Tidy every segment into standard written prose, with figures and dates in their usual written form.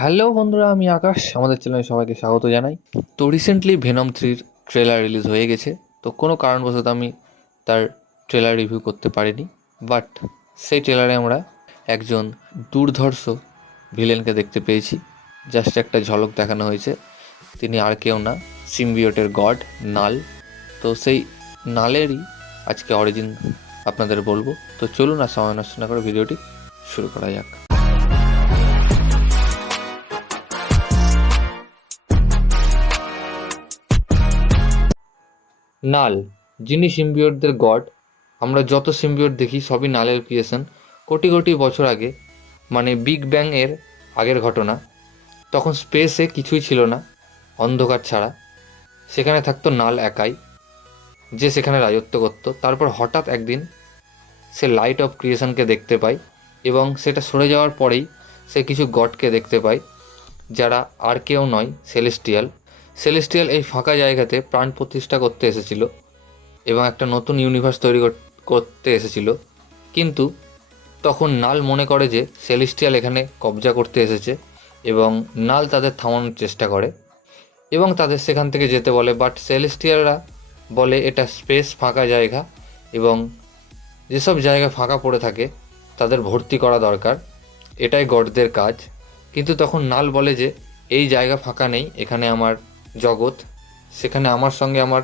Hello বন্ধুরা, আমি আকাশ। আমাদের চ্যানেলে সবাইকে স্বাগত জানাই। তো রিসেন্টলি ভেনম 3-র ট্রেলার রিলিজ হয়ে গেছে। তো কোনো কারণবশত আমি তার ট্রেলার রিভিউ করতে পারিনি, বাট সেই ট্রেলারে আমরা একজন দুর্ধর্ষ ভিলেনকে দেখতে পেয়েছি। জাস্ট একটা ঝলক দেখানো হয়েছে। তিনি আর কেউ না, সিম্বিওটের গড নাল। তো সেই নালেরই আজকে অরিজিন আপনাদের বলবো। তো চলুন আর সময় নষ্ট না করে ভিডিওটি শুরু করা যাক। নাল, যিনি সিম্বিওটদের গড। আমরা যত সিম্বিওট দেখি সবই নালের ক্রিয়েশন। কোটি কোটি বছর আগে, মানে বিগ ব্যাং এর আগের ঘটনা। তখন স্পেসে কিছুই ছিল না, অন্ধকার ছাড়া। সেখানে থাকতো নাল একাই, যে সেখানে রাজত্ব করত। তারপর হঠাৎ একদিন সে লাইট অফ ক্রিয়েশনকে দেখতে পায়, এবং সেটা সরে যাওয়ার পরেই সে কিছু গডকে দেখতে পায়, যারা আর কেউ নয়, সেলেস্টিয়াল। সেলেস্টিয়াল এই ফাঁকা জায়গাতে প্রাণ প্রতিষ্ঠা করতে এসেছিল এবং একটা নতুন ইউনিভার্স তৈরি করতে এসেছিল। কিন্তু তখন নাল মনে করে যে সেলেস্টিয়াল এখানে কবজা করতে এসেছে, এবং নাল তাদের থামানোর চেষ্টা করে এবং তাদের সেখান থেকে যেতে বলে। বাট সেলেস্টিয়ালরা বলে এটা স্পেস, ফাঁকা জায়গা, এবং যেসব জায়গা ফাঁকা পড়ে থাকে তাদের ভর্তি করা দরকার, এটাই গডদের কাজ। কিন্তু তখন নাল বলে যে এই জায়গা ফাঁকা নেই, এখানে আমার জগৎ, সেখানে আমার সঙ্গে আমার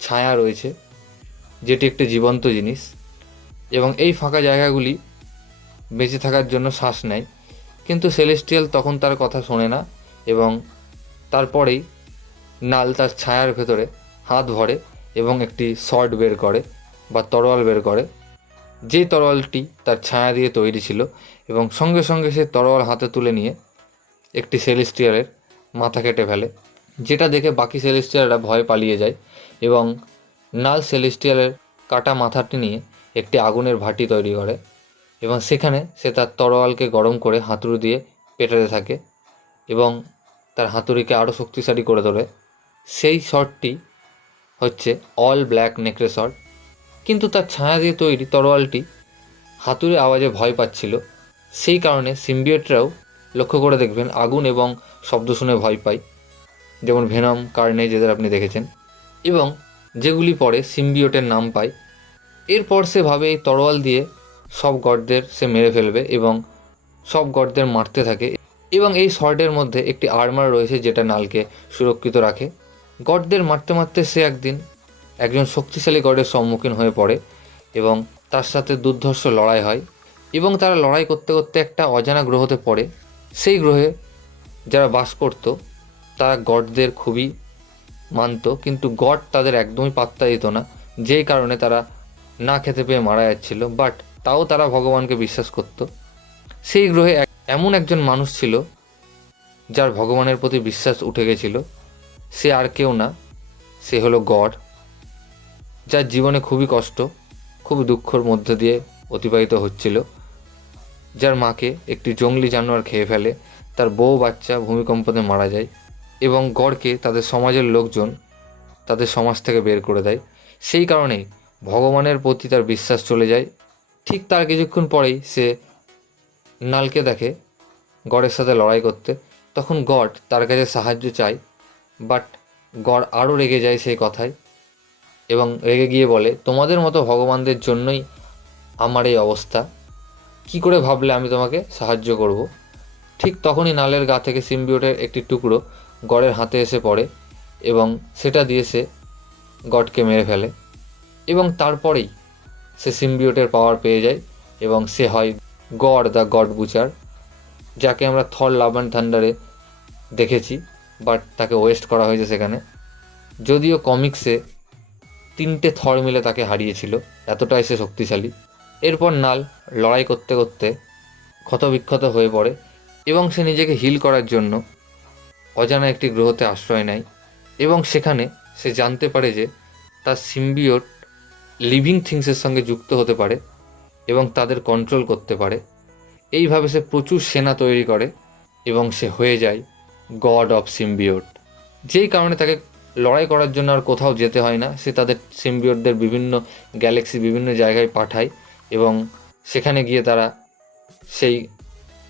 ছায়া রয়েছে, যেটি একটি জীবন্ত জিনিস, এবং এই ফাঁকা জায়গাগুলি বেঁচে থাকার জন্য শ্বাস নেয়। কিন্তু সেলেস্টিয়াল তখন তার কথা শোনে না, এবং তারপরেই নাল তার ছায়ার ভেতরে হাত ভরে এবং একটি শর্ট বের করে বা তরোয়াল বের করে, যে তরোয়ালটি তার ছায়া দিয়ে তৈরি ছিল, এবং সঙ্গে সঙ্গে সে তরোয়াল হাতে তুলে নিয়ে একটি সেলেস্টিয়ালের মাথা কেটে ফেলে, যেটা দেখে বাকি সেলেস্টিয়ালরা ভয় পালিয়ে যায়। এবং নাল সেলেস্টিয়ালের কাটা মাথাটি নিয়ে একটি আগুনের ভাটি তৈরি করে, এবং সেখানে সে তার তরোয়ালকে গরম করে হাতুড়ি দিয়ে পেটাতে থাকে, এবং তার হাতুড়িকে আরও শক্তিশালী করে তোলে। সেই শটটি হচ্ছে অল ব্ল্যাক নেকড়ে শট। কিন্তু তার ছায়া দিয়ে তৈরি তরোয়ালটি হাতুড়ে আওয়াজে ভয় পাচ্ছিল। সেই কারণে সিম্বিয়েটরাও, লক্ষ্য করে দেখবেন, আগুন এবং শব্দ শুনে ভয় পায়, যেমন ভেনম, কার্নেজ, এদের আপনি দেখেছেন, এবং যেগুলি পরে সিম্বিওটের নাম পায়। এরপর সে ভাবে এই তরোয়াল দিয়ে সব গডদের সে মেরে ফেলবে, এবং সব গডদের মারতে থাকে। এবং এই শর্টের মধ্যে একটি আর্মার রয়েছে যেটা নালকে সুরক্ষিত রাখে। গডদের মারতে মারতে সে একদিন একজন শক্তিশালী গডের সম্মুখীন হয়ে পড়ে, এবং তার সাথে দুর্ধর্ষ লড়াই হয়, এবং তারা লড়াই করতে করতে একটা অজানা গ্রহতে পড়ে। সেই গ্রহে যারা বাস করত তারা গডদের খুবই মানত, কিন্তু গড তাদের একদমই পাত্তা দিত না, যেই কারণে তারা না খেতে পেয়ে মারা যাচ্ছিল। বাট তাও তারা ভগবানকে বিশ্বাস করত। সেই গ্রহে এমন একজন মানুষ ছিল যার ভগবানের প্রতি বিশ্বাস উঠে গেছিল। সে আর কেউ না, সে হলো গড, যার জীবনে খুবই কষ্ট, খুব দুঃখর মধ্যে দিয়ে অতিবাহিত হচ্ছিল, যার মাকে একটি জঙ্গলি জানোয়ার খেয়ে ফেলে, তার বউ বাচ্চা ভূমিকম্পতে মারা যায়, এবং গড়কে তাদের সমাজের লোকজন তাদের সমাজ থেকে বের করে দেয়। সেই কারণেই ভগবানের প্রতি তার বিশ্বাস চলে যায়। ঠিক তার কিছুক্ষণ পরেই সে নালকে দেখে গডের সাথে লড়াই করতে। তখন গড তার কাছে সাহায্য চায়, বাট গড আরও রেগে যায় সেই কথায়, এবং রেগে গিয়ে বলে, তোমাদের মতো ভগবানদের জন্যই আমার এই অবস্থা, কি করে ভাবলে আমি তোমাকে সাহায্য করব। ঠিক তখনই নালের গা থেকে সিম্বিওটের একটি টুকরো গডের হাতে এসে পড়ে, এবং সেটা দিয়ে সে গডকে মেরে ফেলে, এবং তারপরেই সে সিম্বিওটের পাওয়ার পেয়ে যায়, এবং সে হয় গড দ্য গড বুচার, যাকে আমরা থর লাভ অ্যান্ড থান্ডারে দেখেছি, বাট তাকে ওয়েস্ট করা হয়েছে সেখানে। যদিও কমিক্সে 3টে থর মিলে তাকে হারিয়েছিল, এতটাই সে শক্তিশালী। এরপর নাল লড়াই করতে করতে ক্ষতবিক্ষত হয়ে পড়ে, এবং সে নিজেকে হিল করার জন্য অজানা একটি গ্রহতে আশ্রয় নেয়, এবং সেখানে সে জানতে পারে যে তার সিম্বিওট লিভিং থিংসের সঙ্গে যুক্ত হতে পারে এবং তাদের কন্ট্রোল করতে পারে। এইভাবে সে প্রচুর সেনা তৈরি করে, এবং সে হয়ে যায় গড অফ সিম্বিওট। যেই কারণে তাকে লড়াই করার জন্য আর কোথাও যেতে হয় না। সে তাদের সিম্বিওটদের বিভিন্ন গ্যালাক্সি, বিভিন্ন জায়গায় পাঠায়, এবং সেখানে গিয়ে তারা সেই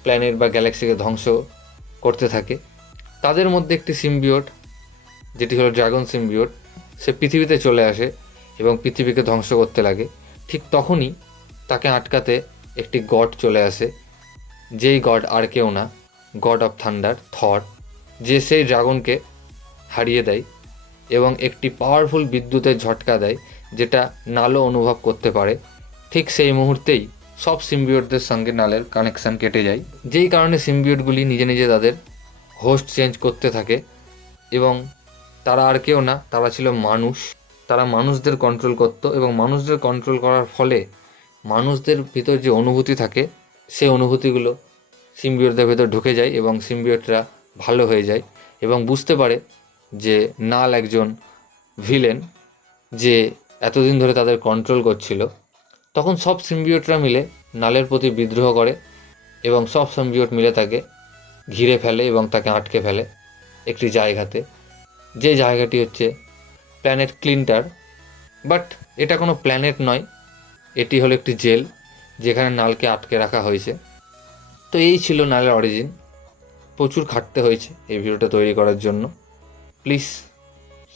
প্ল্যানেট বা গ্যালাক্সিকে ধ্বংস করতে থাকে। তাদের মধ্যে একটি সিম্বিওট, যেটি হলো ড্রাগন সিম্বিওট, সে পৃথিবীতে চলে আসে এবং পৃথিবীকে ধ্বংস করতে লাগে। ঠিক তখনই তাকে আটকাতে একটি গড চলে আসে, যেই গড আর কেউ না, গড অফ থান্ডার, থর, যে সেই ড্রাগনকে হারিয়ে দেয় এবং একটি পাওয়ারফুল বিদ্যুতের ঝটকা দেয়, যেটা নালও অনুভব করতে পারে। ঠিক সেই মুহূর্তেই সব সিম্বিওটদের সঙ্গে নালের কানেকশান কেটে যায়, যেই কারণে সিম্বিওটগুলি নিজে নিজে তাদের হোস্ট চেঞ্জ করতে থাকে এবং তারা আর কেউ না, তারা ছিল মানুষ। তারা মানুষদের কন্ট্রোল করতো এবং মানুষদের কন্ট্রোল করার ফলে মানুষদের ভিতর যে অনুভূতি থাকে, সেই অনুভূতিগুলো সিম্বিওটদের ভেতর ঢুকে যায় এবং সিম্বিওটরা ভালো হয়ে যায় এবং বুঝতে পারে যে নাল একজন ভিলেন, যে এতদিন ধরে তাদের কন্ট্রোল করছিল। তখন সব সিম্বিওটরা মিলে নালের প্রতি বিদ্রোহ করে এবং সব সিম্বিওট মিলে তাকে ঘিরে ফেলে এবং তাকে আটকে ফেলে একটি জায়গাতে, যে জায়গাটি হচ্ছে প্ল্যানেট ক্লিন্টার। বাট এটা কোনো প্ল্যানেট নয়, এটি হলো একটি জেল, যেখানে নালকে আটকে রাখা হয়েছে। তো এই ছিল নালের অরিজিন। প্রচুর খাটতে হয়েছে এই ভিডিওটা তৈরি করার জন্য। প্লিজ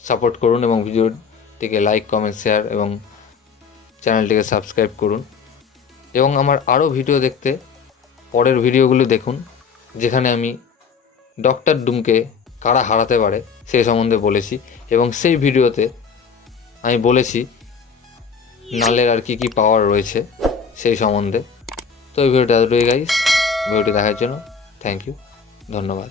সাপোর্ট করুন এবং ভিডিওটিকে লাইক, কমেন্ট, শেয়ার এবং চ্যানেলটিকে সাবস্ক্রাইব করুন। এবং আমার আরও ভিডিও দেখতে পরের ভিডিওগুলো দেখুন, যেখানে আমি ডক্টর ডুমকে কারা হারাতে পারে সেই সম্বন্ধে বলেছি এবং সেই ভিডিওতে আমি বলেছি নালের আর কি পাওয়ার রয়েছে সেই সম্বন্ধে। তো এই ভিডিওটা এতটুকুই গাইস। ভিডিওটি দেখার জন্য থ্যাংক ইউ, ধন্যবাদ।